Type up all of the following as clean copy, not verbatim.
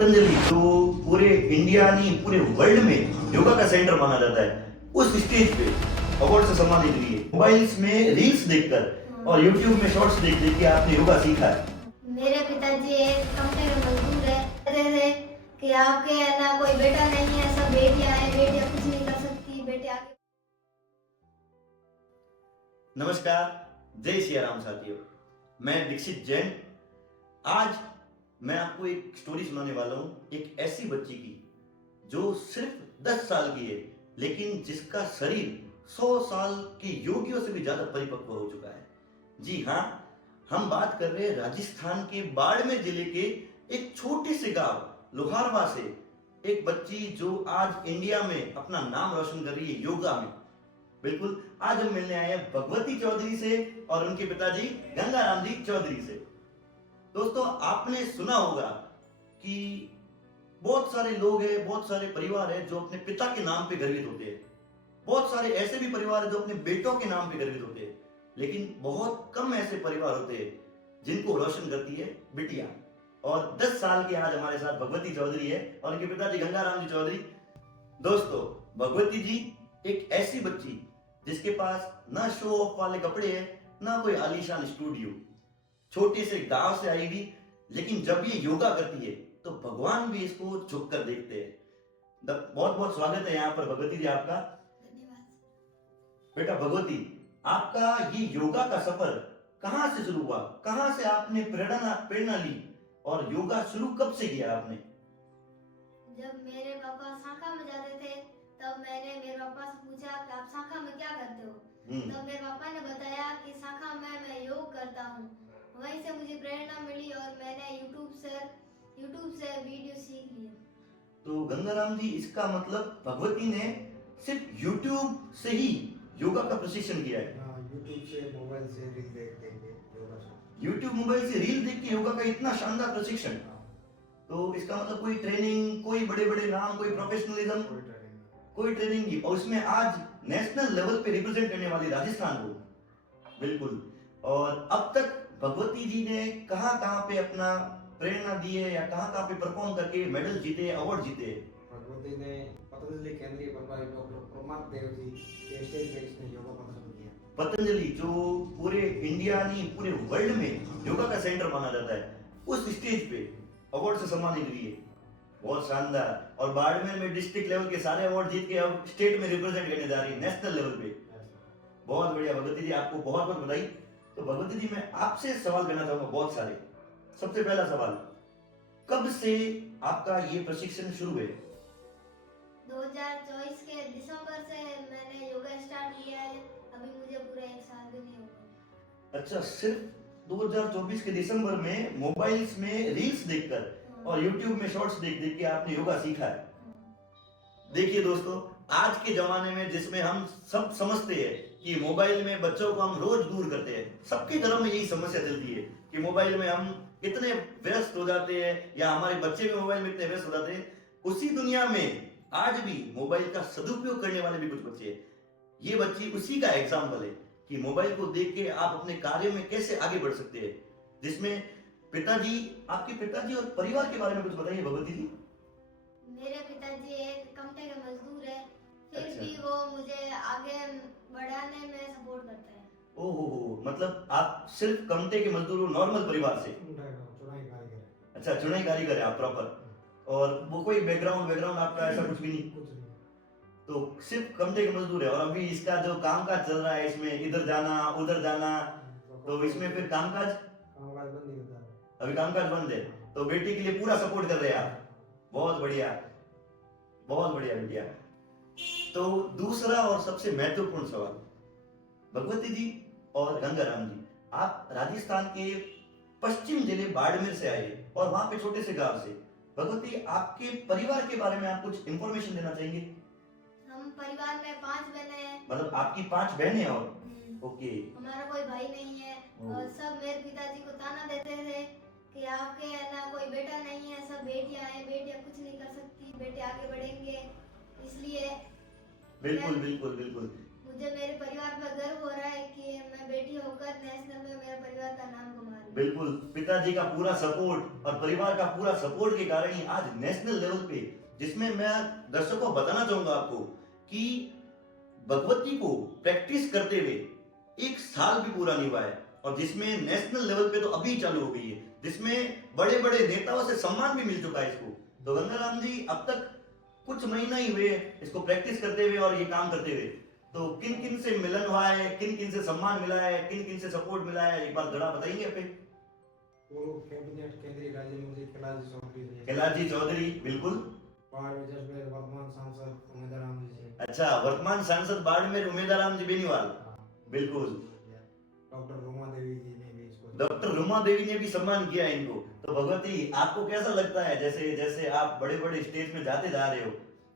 पतंजलि जो पूरे इंडिया नहीं पूरे वर्ल्ड में योगा का सेंटर माना जाता है, उस स्टेज पे अवार्ड से सम्मानित हुई है। मोबाइल्स में रील्स देखकर और यूट्यूब में शॉर्ट्स देख देख के आपने योगा सीखा है। मेरे पिताजी एक कंपनी में मजदूर है। कहते थे कि आपके है ना कोई बेटा नहीं है, सब बेटियां हैं, बेटियां कुछ नहीं कर सकती, बेटे आगे। नमस्कार, जय सिया राम साथियों, मैं दीक्षित जैन। आज मैं आपको एक स्टोरी सुनाने वाला हूँ एक ऐसी बच्ची की जो सिर्फ 10 साल की है, लेकिन जिसका शरीर 100 साल के योगियों से भी ज्यादा परिपक्व हो चुका है। जी हाँ, हम बात कर रहे हैं राजस्थान के बाड़मेर जिले के एक छोटे से गांव लोहारवा से एक बच्ची जो आज इंडिया में अपना नाम रोशन कर रही है योगा में। बिल्कुल, आज हम मिलने आए हैं भगवती चौधरी से और उनके पिताजी गंगाराम जी चौधरी से। दोस्तों, आपने सुना होगा कि बहुत सारे लोग हैं, बहुत सारे परिवार हैं जो अपने पिता के नाम पे गर्वित होते हैं। बहुत सारे ऐसे भी परिवार हैं जो अपने बेटों के नाम पे गर्वित होते हैं, लेकिन बहुत कम ऐसे परिवार होते हैं जिनको रोशन करती है बिटिया। और 10 साल की आज हमारे साथ भगवती चौधरी है और उनके पिताजी गंगाराम जी चौधरी। दोस्तों, भगवती जी एक ऐसी बच्ची जिसके पास ना शो ऑफ वाले कपड़े हैं, ना कोई आलीशान स्टूडियो, छोटे से गांव से आई हुई, लेकिन जब ये योगा करती है तो भगवान भी इसको झुक कर देखते हैं। बहुत बहुत स्वागत है यहाँ पर भगवती जी आपका। धन्यवाद। बेटा भगवती, आपका ये योगा का सफर कहाँ से शुरू हुआ? कहाँ से आपने प्रेरणा ली और योगा शुरू कब से किया आपने? जब मेरे पापा शाखा में जाते थे तब मैंने मेरे पापा से पूछा कि आप शाखा में क्या करते हो। तब मेरे पापा ने बताया कि शाखा में मैं योग करता हूँ। वहीं से मुझे प्रेरणा मिली और मैंने यूट्यूब से वीडियो सीख लिए। तो गंगाराम जी, इसका मतलब भगवती ने सिर्फ यूट्यूब से ही योगा का प्रशिक्षण किया है? यूट्यूब से, मोबाइल से रील देख देख के योगा से। यूट्यूब मोबाइल से रील देख के योगा का इतना शानदार प्रशिक्षण, तो इसका मतलब कोई ट्रेनिंग, कोई बड़े बड़े नाम, कोई प्रोफेशनलिज्म, कोई ट्रेनिंग नहीं, और उसमें आज नेशनल लेवल पे रिप्रेजेंट करने वाली राजस्थान को। बिल्कुल। और अब तक भगवती जी ने कहाँ कहाँ पे अपना प्रेरणा दी है या कहाँ कहाँ पे परफॉर्म करके मेडल जीते, अवार्ड जीते? भगवती ने पतंजलि केंद्रीय प्रभारी डॉक्टर प्रमाद देव जी के स्टेज पे इसने योगा प्रदर्शन किया। पतंजलि जो पूरे इंडिया नहीं पूरे वर्ल्ड में योगा का सेंटर माना जाता है, उस स्टेज पे अवार्ड से सम्मानित हुई है। बहुत शानदार। और बाड़मेर में डिस्ट्रिक्ट लेवल के सारे अवार्ड जीत के अब स्टेट में रिप्रेजेंट करने जा रही है, नेशनल लेवल पे। बहुत बढ़िया भगवती जी, आपको बहुत बहुत बधाई। तो भगवती जी, मैं आपसे सवाल करना चाहूंगा बहुत सारे। सबसे पहला सवाल, कब से आपका ये प्रशिक्षण शुरू है? 2024 के दिसंबर से मैंने योगा स्टार्ट किया है। अभी मुझे पूरा 1 साल भी नहीं हुआ। अच्छा, सिर्फ 2024 के दिसंबर में मोबाइल्स में रील्स देखकर और यूट्यूब में शॉर्ट्स देख देख के आपने योगा सीखा है। देखिए दोस्तों, आज के जमाने में जिसमें हम सब समझते हैं कि मोबाइल में बच्चों को हम रोज दूर करते हैं, सबके घरों में यही समस्या चलती है कि मोबाइल में हम इतने व्यस्त हो जाते हैं या हमारे बच्चे भी मोबाइल में इतने व्यस्त हो जाते हैं। उसी दुनिया में आज भी मोबाइल का सदुपयोग करने वाले भी कुछ बच्चे हैं। ये बच्ची उसी का एग्जाम्पल है कि मोबाइल को देख के आप अपने कार्य में कैसे आगे बढ़ सकते हैं। जिसमें पिताजी, आपके पिताजी और परिवार के बारे में कुछ बताइए भगवती जी। मेरे पिताजी एक कंपनी के मजदूर है, फिर अच्छा। भी वो मुझे आगे बढ़ाने में सपोर्ट करता है। ओहो, मतलब आप सिर्फ कमते के मजदूर हो, नॉर्मल परिवार से? चुनाई कारीगर। अच्छा, चुनाई कारीगर है आप प्रॉपर। और वो कोई बैकग्राउंड आपका ऐसा कुछ भी नहीं? कुछ नहीं। तो सिर्फ कमते के मजदूर है। और अभी इसका जो कामकाज चल रहा है, इसमें इधर जाना उधर जाना, तो इसमें फिर कामकाज बंद नहीं होता है। अभी कामकाज बंद है, तो बेटी के लिए पूरा सपोर्ट कर रहे हैं आप। बहुत बढ़िया, बहुत बढ़िया बेटिया। तो दूसरा और सबसे महत्वपूर्ण सवाल, भगवती जी और गंगाराम जी, आप राजस्थान के पश्चिम जिले बाड़मेर से आए और वहां पे छोटे से गांव से। भगवती, आपके परिवार के बारे में आप कुछ इंफॉर्मेशन देना चाहेंगे? हम परिवार में 5 बहनें हैं। मतलब आपकी 5 बहनें और? ओके। हमारा कोई भाई नहीं है और सब मेरे पिताजी को ताना देते थे कि आपके है ना कोई बेटा नहीं है, सब बेटियां हैं, बेटियां कुछ नहीं कर सकती, बेटे आगे बढ़ेंगे। इसलिए बिल्कुल बिल्कुल बिल्कुल। मुझे मेरे परिवार पर गर्व हो रहा है कि मैं बेटी होकर नेशनल में मेरे परिवार का नाम कमा रही हूँ। बिल्कुल, पिताजी का पूरा सपोर्ट और परिवार का पूरा सपोर्ट के कारण ही आज नेशनल लेवल पे, जिसमें मैं दर्शकों को बताना चाहूंगा आपको कि भगवती को प्रैक्टिस करते हुए 1 साल भी पूरा नहीं हुआ है, और जिसमें नेशनल लेवल पे तो अभी चालू हो गई है, जिसमें बड़े बड़े नेताओं से सम्मान भी मिल चुका है इसको। तो गंगाराम जी अब तक कुछ महीना ही हुए इसको प्रैक्टिस करते हुए और ये काम करते हुए, तो किन किन से मिलन हुआ है, किन किन से सम्मान मिला है, किन किन से सपोर्ट मिला है, एक बार जरा बताएंगे अपने। वो कैबिनेट केंद्रीय राज्य मंत्री कैलाश चौधरी जी, कैलाश जी चौधरी, बिल्कुल। बाड़मेर में वर्तमान सांसद उमेदराम जी से, अच्छा, वर्तमान सांसद बाड़मेर उमेदराम जी बेनीवाल, बिल्कुल। डॉक्टर रुमा देवी जी ने भी इसको, डॉक्टर रुमा देवी ने भी सम्मान किया है इनको। तो भगवती, आपको कैसा लगता है, जैसे जैसे आप बड़े बड़े स्टेज में जाते जा रहे हो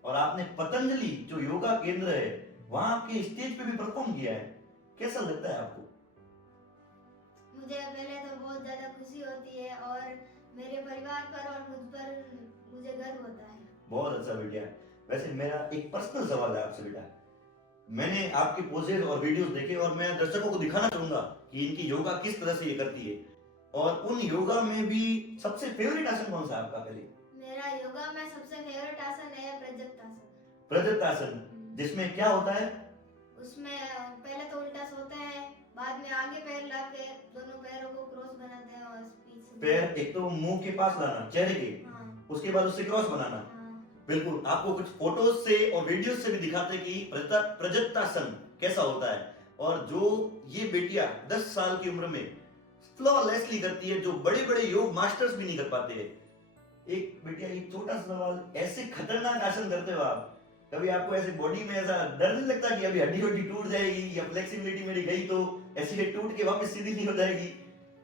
और आपने पतंजलि जो योगा केंद्र है वहां के स्टेज पे भी परफॉर्म किया है, कैसा लगता है आपको? मुझे पहले तो बहुत ज्यादा खुशी होती है और मेरे परिवार पर और मुझ पर मुझे गर्व होता है। बहुत अच्छा बेटा। वैसे मेरा एक पर्सनल सवाल है आपसे बेटा, मैंने आपके पोजेज और वीडियोस देखे और मैं दर्शकों को दिखाना चाहूंगा कि इनकी योगा किस तरह से ये करती है, और उन योगा में भी सबसे फेवरेट आसन कौन सा है आपका? पहले मेरा योगा में सबसे फेवरेट आसन है प्रजप्तासन। प्रजप्तासन, जिसमें क्या होता है? उसमें पहले तो उल्टा सोते हैं, बाद में आगे पैर लाके दोनों पैरों को क्रॉस बनाते हैं और पीछे पैर एक तो मुंह के पास लाना चेहरे के, हाँ उसके बाद उससे क्रॉस बनाना। हाँ। बिल्कुल, आपको कुछ फोटोज से और वीडियोस से भी दिखाते हैं कि प्रजप्तासन कैसा होता है, और जो ये बेटियां 10 साल की उम्र में फ्लॉलेसली करती है, जो बड़े बड़े योग मास्टर्स भी नहीं कर पाते हैं। एक बेटिया, एक छोटा सा सवाल, ऐसे खतरनाक आसन करते हो आप, कभी आपको ऐसे बॉडी में ऐसा डर नहीं लगता कि अभी हड्डी हड्डी टूट जाएगी या फ्लेक्सिबिलिटी मेरी गई तो ऐसे टूट के वापस सीधी नहीं हो जाएगी?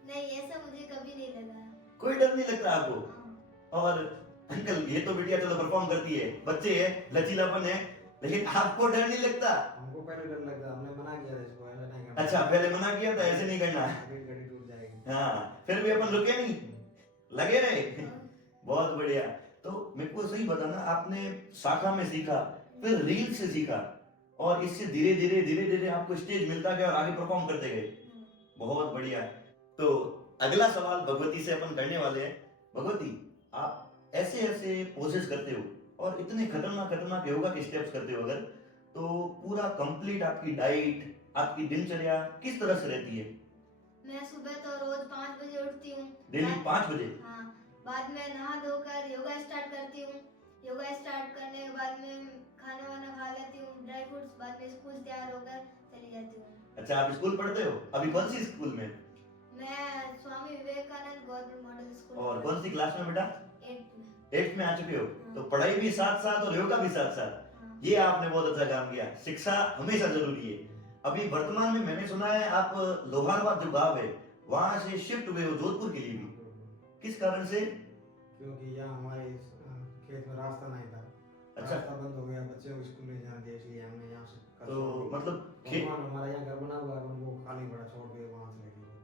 नहीं, ऐसा मुझे कभी नहीं लगा। कोई डर नहीं लगता आपको? हाँ। और अंकल, ये तो बेटिया चलो परफॉर्म करती है, बच्चे है, लचीलापन है, लेकिन आपको डर नहीं लगता? हमको पहले डर लगता, हमने मना किया था इसको ऐसा नहीं करना। अच्छा, पहले मना किया था ऐसे नहीं करना। गड्डी टूट जाएगी। हाँ, फिर भी अपन रुके नहीं, लगे रहे। बहुत बढ़िया। तो मेरे को सही बताना, आपने शाखा में सीखा, फिर रील से सीखा, और इससे धीरे धीरे धीरे धीरे आपको स्टेज मिलता गया और आगे परफॉर्म करते गए। बहुत बढ़िया। तो अगला सवाल भगवती से अपन करने वाले हैं। भगवती, आप ऐसे ऐसे पोजेस करते हो और इतने खतरनाक खतरनाक योगा के स्टेप्स करते हो, अगर तो पूरा कंप्लीट आपकी डाइट, आपकी दिनचर्या किस तरह से रहती है? मैं सुबह तो रोज 5 बजे उठती हूँ। डेली 5 बजे? हाँ, बाद में नहा धोकर योगा स्टार्ट करती हूँ। योगा स्टार्ट करने के बाद में खाना वाना खा लेती हूँ, ड्राई फ्रूट्स, बाद में स्कूल तैयार होकर चली जाती हूँ। अच्छा, आप स्कूल पढ़ते हो? अभी कौन सी स्कूल में? मैं Swami Vivekananda government model school. और कौन सी क्लास में बेटा? 8th में। 8th में आ चुके हो? तो पढ़ाई भी साथ साथ और योगा भी साथ साथ, हाँ। ये आपने बहुत अच्छा काम किया। शिक्षा हमेशा जरूरी है। अभी वर्तमान में मैंने सुना है आप लोहारवाद जो गांव है वहां से शिफ्ट हुए हो जोधपुर के लिए भी, किस कारण से? क्योंकि यहाँ हमारे खेत में रास्ता नहीं था। अच्छा। रास्ता बंद हो गया, बच्चे को स्कूल नहीं जाने दिया, इसलिए हमने यहाँ से तो मतलब हमारा यहाँ घर बना हुआ है, वो खाली पड़ा, छोड़ के वहाँ से लेके गए।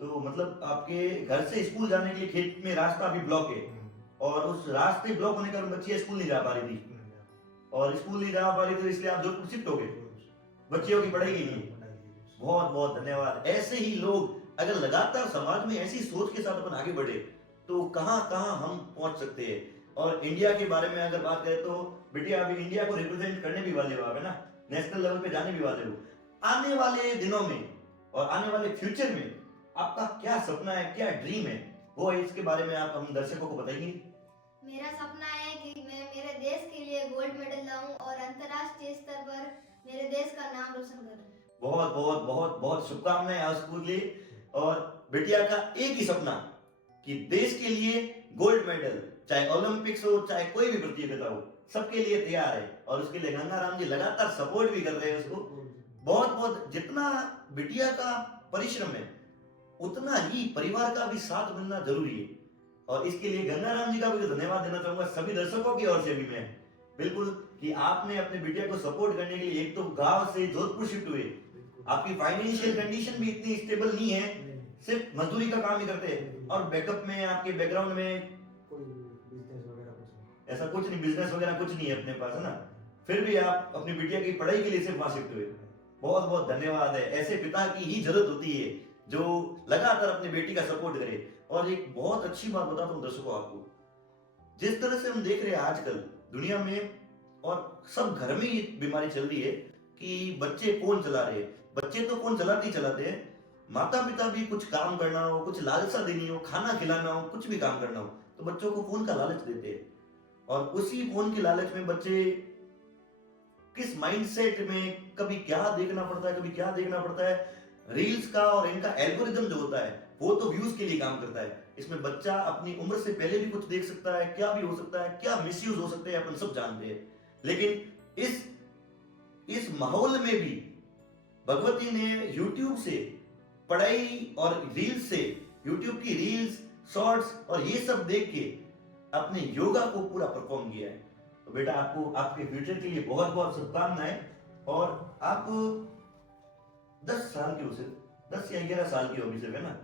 तो मतलब आपके घर से स्कूल जाने के लिए खेत में रास्ता भी ब्लॉक है, और उस रास्ते ब्लॉक होने के कारण बच्चियां स्कूल नहीं जा पा रही थी, और स्कूल नहीं जा पा रही थी, इसलिए आप जोधपुर शिफ्ट हो गए बच्चियों की पढ़ाई के लिए। बहुत बहुत धन्यवाद। ऐसे ही लोग अगर लगातार समाज में ऐसी सोच के साथ अपन आगे बढ़े तो कहां कहां हम पहुंच सकते हैं। और इंडिया के बारे में अगर बात करें तो बेटिया अभी इंडिया को रिप्रेजेंट करने भी वाले हो आप, है ना, नेशनल लेवल पे जाने भी वाले हो। आने वाले दिनों में और आने वाले फ्यूचर में आपका क्या सपना है, क्या ड्रीम है, वो है, इसके बारे में आप हम दर्शकों को बताएंगे? मेरा सपना है कि मैं मेरे देश के लिए गोल्ड मेडल लाऊं और अंतर्राष्ट्रीय स्तर पर मेरे देश का नाम रोशन करूं। बहुत बहुत बहुत बहुत शुभकामनाएं आज के लिए। और बेटिया का एक ही सपना कि देश के लिए गोल्ड मेडल, चाहे ओलंपिक्स हो चाहे कोई भी प्रतियोगिता हो, सबके लिए तैयार है, और उसके लिए गंगाराम जी लगातार सपोर्ट भी कर रहे हैं उसको। बहुत बहुत जितना बिटिया का परिश्रम है उतना ही परिवार का भी साथ मिलना जरूरी है, और इसके लिए गंगाराम जी का भी धन्यवाद देना चाहूंगा सभी दर्शकों की ओर से भी मैं, बिल्कुल, कि आपने अपने बिटिया को सपोर्ट करने के लिए एक तो गांव से जोधपुर शिफ्ट हुए, आपकी फाइनेंशियल कंडीशन भी इतनी स्टेबल नहीं है, सिर्फ मजदूरी का काम ही करते हैं, और बैकअप में आपके बैकग्राउंड में कोई बिजनेस वगैरह कुछ नहीं, ऐसा कुछ नहीं, बिजनेस वगैरह कुछ नहीं है अपने पास, है ना, फिर भी आप अपनी बिटिया की पढ़ाई के लिए सिर्फ वहां शिफ्ट हुए। बहुत बहुत धन्यवाद है। ऐसे पिता की ही जरूरत होती है जो लगातार अपनी बेटी का सपोर्ट करे। और एक बहुत अच्छी बात बताता हूँ दर्शकों आपको, जिस तरह से हम देख रहे हैं आजकल दुनिया में और सब घर में ये बीमारी चल रही है कि बच्चे फोन चला रहे हैं। बच्चे तो फोन चलाते ही चलाते हैं, माता पिता भी कुछ काम करना हो, कुछ लालसा देनी हो, खाना खिलाना हो, कुछ भी काम करना हो तो बच्चों को फोन का लालच देते हैं। और उसी फोन के लालच में बच्चे किस माइंडसेट में कभी क्या देखना पड़ता है, कभी क्या देखना पड़ता है। रील्स का और इनका एल्गोरिदम जो होता है वो तो व्यूज के लिए काम करता है। इसमें बच्चा अपनी उम्र से पहले भी कुछ देख सकता है, क्या भी हो सकता है, क्या मिसयूज हो सकते हैं अपन सब जानते हैं। लेकिन इस माहौल में भी भगवती ने YouTube से पढ़ाई और रील्स से, YouTube की रील्स, शॉर्ट्स और ये सब देख के अपने योगा को पूरा परफॉर्म किया है। तो बेटा आपको आपके फ्यूचर के लिए बहुत बहुत शुभकामनाएं। और आप 10 साल के हो, सिर्फ 10 या 11 साल की होगी सिर्फ, है ना?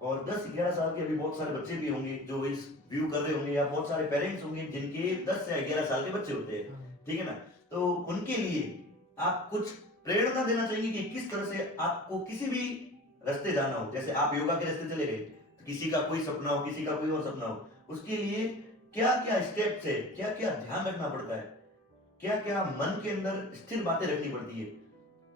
और 10-11 साल के अभी बहुत सारे बच्चे भी होंगे जो इस व्यू कर रहे होंगे, या बहुत सारे पेरेंट्स होंगे जिनके 10 या 11 साल के बच्चे होते हैं, ठीक है ना? तो उनके लिए आप कुछ प्रेरणा देना चाहिए कि किस तरह से आपको किसी भी रास्ते जाना हो, जैसे आप योगा के रास्ते चले गए, तो किसी का कोई सपना हो, किसी का कोई और सपना हो, उसके लिए क्या क्या स्टेप्स है, क्या क्या ध्यान रखना पड़ता है, क्या क्या मन के अंदर स्थिर बातें रखनी पड़ती है,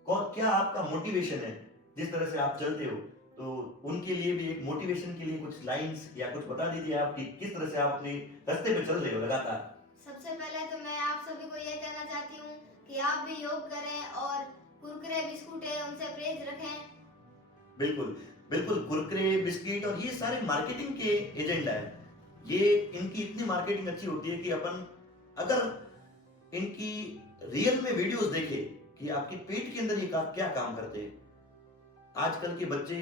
कौन क्या आपका मोटिवेशन है जिस तरह से आप चलते हो। तो उनके लिए भी एक मोटिवेशन के लिए कुछ लाइंस या कुछ बता दीजिए आप कि किस तरह से आप अपने रास्ते पे चल रहे हो लगातार। सबसे पहले तो मैं आप सभी को ये कहना चाहती हूँ कि आप भी योग करें और कुरकुरे बिस्कुट है उनसे परहेज रखें। बिल्कुल बिल्कुल, कुरकुरे बिस्किट और ये सारे मार्केटिंग के एजेंडा है। ये इनकी इतनी मार्केटिंग अच्छी होती है कि अपन अगर इनकी रियल में वीडियोस देखे कि आपके पेट के अंदर ये क्या काम करते हैं। आजकल के बच्चे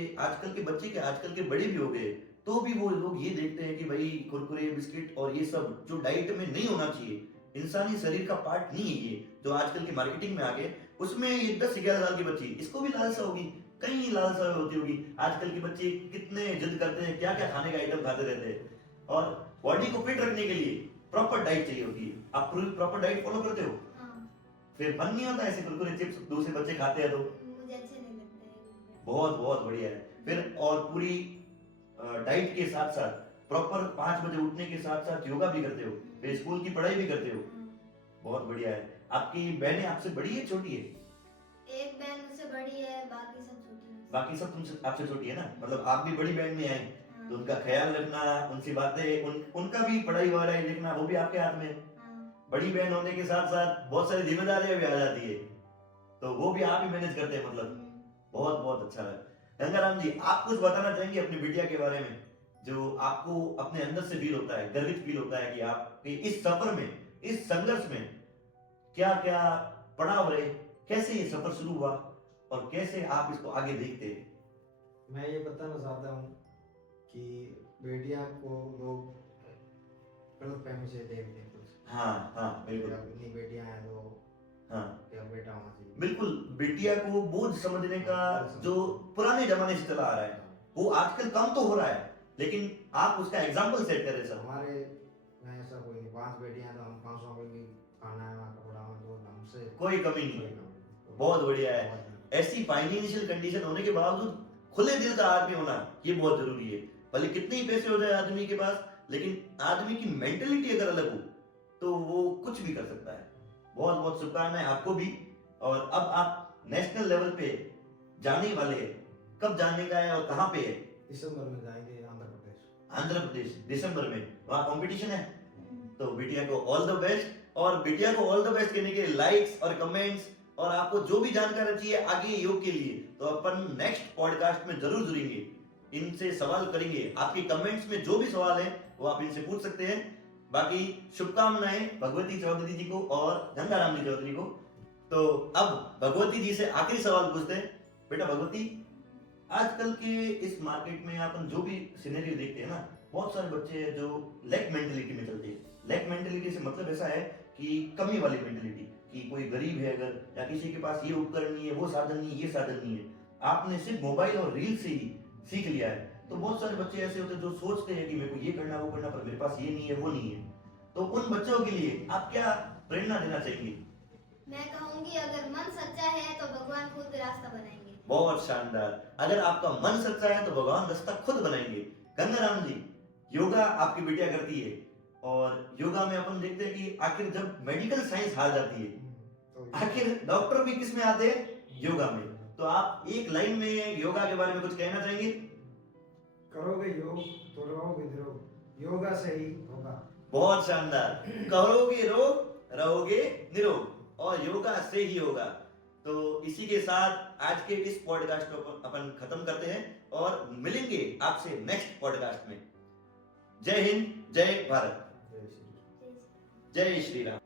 क्या आजकल के बड़े भी हो गए तो भी वो लोग ये देखते हैं कि भाई कुरकुरे बिस्किट और ये सब जो डाइट में नहीं होना चाहिए, इंसानी शरीर का पार्ट नहीं है, ये जो आजकल की मार्केटिंग में आ गए, उसमें ये 10-11 साल की बच्ची इसको भी लालसा होगी, कई लालसा होती होगी। आजकल के बच्चे कितने जिद करते हैं, क्या क्या खाने का आइटम खाते रहते हैं। और बॉडी को फिट रखने के लिए प्रॉपर डाइट चाहिए होती है। आप प्रॉपर डाइट फॉलो करते हो? हाँ। फिर मन नहीं होता ऐसे कुरकुरे चिप्स दूसरे बच्चे खाते हैं तो? मुझे अच्छे नहीं लगते हैं। बहुत बहुत बढ़िया है। फिर और पूरी डाइट के साथ साथ प्रॉपर 5 बजे उठने के साथ साथ योगा भी करते हो, फिर स्कूल की पढ़ाई भी करते हो। बहुत बढ़िया है। आपकी बहनें आपसे बड़ी है छोटी है? एक बहन मुझसे बड़ी है, बाकी सब छोटी है। बाकी सब तुमसे आपसे छोटी है ना, मतलब आप भी बड़ी बहन में आए हाँ। तो उनका ख्याल रखना, उनसी बातें उनका भी पढ़ाई वढ़ाई देखना वो भी आपके हाथ में। हाँ। बड़ी बहन होने के साथ साथ बहुत सारी जिम्मेदारियां भी आ जाती है तो वो भी आप ही मैनेज करते हैं, मतलब बहुत बहुत अच्छा है। गंगाराम जी, आप कुछ बताना चाहेंगे अपनी बिटिया के बारे में जो आपको अपने अंदर से फील होता है, गर्वित फील होता है कि आपके इस सफर में, इस संघर्ष में क्या क्या पड़ाव रहे, कैसे ये सफर शुरू हुआ और कैसे आप इसको आगे देखते हैं? मैं ये बताना चाहता हूँ कि बेटियां को लोग गलत फहमी से देखते हैं कुछ। हाँ हाँ बिल्कुल। अपनी बेटियां हैं तो हाँ क्या बेटा होना चाहिए। बिल्कुल, बिटिया को बोझ समझने का जो पुराने जमाने से चला आ रहा है वो आजकल कम तो हो रहा है, लेकिन आप उसका एग्जाम्पल सेट करें सर। हमारे में ऐसा कोई नहीं, 5 बेटियां तो हम 500 को भी खाना है कपड़ा में तो हमसे कोई कमी नहीं। बहुत बढ़िया है। ऐसी फाइनेंशियल कंडीशन होने के बावजूद खुले दिल का आदमी होना ये बहुत जरूरी है। भले कितने ही पैसे हो जाए आदमी के पास, लेकिन आदमी की मेंटेलिटी अगर अलग हो तो वो कुछ भी कर सकता है। बहुत बहुत शुभकामनाएं आपको भी। और अब आप नेशनल लेवल पे जाने वाले हैं, कब जाने का है और कहाँ पे है? दिसंबर में जाएंगे आंध्र प्रदेश। आंध्र प्रदेश दिसंबर में, वहाँ कंपटीशन है। तो बिटिया को ऑल द बेस्ट। और बिटिया को ऑल द बेस्ट कहने के लाइक्स और कमेंट्स और आपको जो भी जानकारी चाहिए आगे योग के लिए तो अपन नेक्स्ट पॉडकास्ट में जरूर जुड़ेंगे, इनसे सवाल करेंगे। आपके कमेंट्स में जो भी सवाल है वो आप इनसे पूछ सकते हैं। बाकी शुभकामनाएं भगवती चौधरी जी को और गंगाराम जी चौधरी को। तो अब भगवती जी से आखिरी सवाल पूछते हैं। बेटा भगवती, आजकल के इस मार्केट में अपन जो भी सिनेरियो देखते हैं ना, बहुत सारे बच्चे हैं जो लैक मेंटेलिटी में चलते हैं। लैक मेंटेलिटी से मतलब ऐसा है कि कमी वाली मेंटेलिटी, कि कोई गरीब है अगर, या किसी के पास ये उपकरण नहीं है, वो साधन नहीं है, ये साधन नहीं है, आपने सिर्फ मोबाइल और रील से ही सीख लिया है। तो बहुत सारे बच्चे ऐसे होते हैं जो सोचते हैं कि मेरे को ये करना वो करना, पर मेरे पास ये नहीं है वो नहीं है। तो उन बच्चों के लिए आप क्या प्रेरणा देना चाहेंगे? मैं कहूंगी अगर मन सच्चा है तो भगवान खुद रास्ता बनाएंगे। बहुत शानदार। अगर आपका मन सच्चा है तो भगवान रास्ता खुद बनाएंगे। गंगाराम जी, योगा आपकी बिटिया करती है और योगा में अपन देखते हैं कि आखिर जब मेडिकल साइंस हार जाती है, तो आखिर डॉक्टर भी किस में आते हैं? योगा में। तो आप एक लाइन में योगा के बारे में कुछ कहना चाहेंगे? करोगे योग तो रहोगे निरोग, योगा से ही होगा। बहुत शानदार। करोगे रोग, रहोगे निरोग और योगा से ही होगा। तो इसी के साथ आज के इस पॉडकास्ट को अपन खत्म करते हैं और मिलेंगे आपसे नेक्स्ट पॉडकास्ट में। जय हिंद, जय भारत, जय श्री जय श्री राम।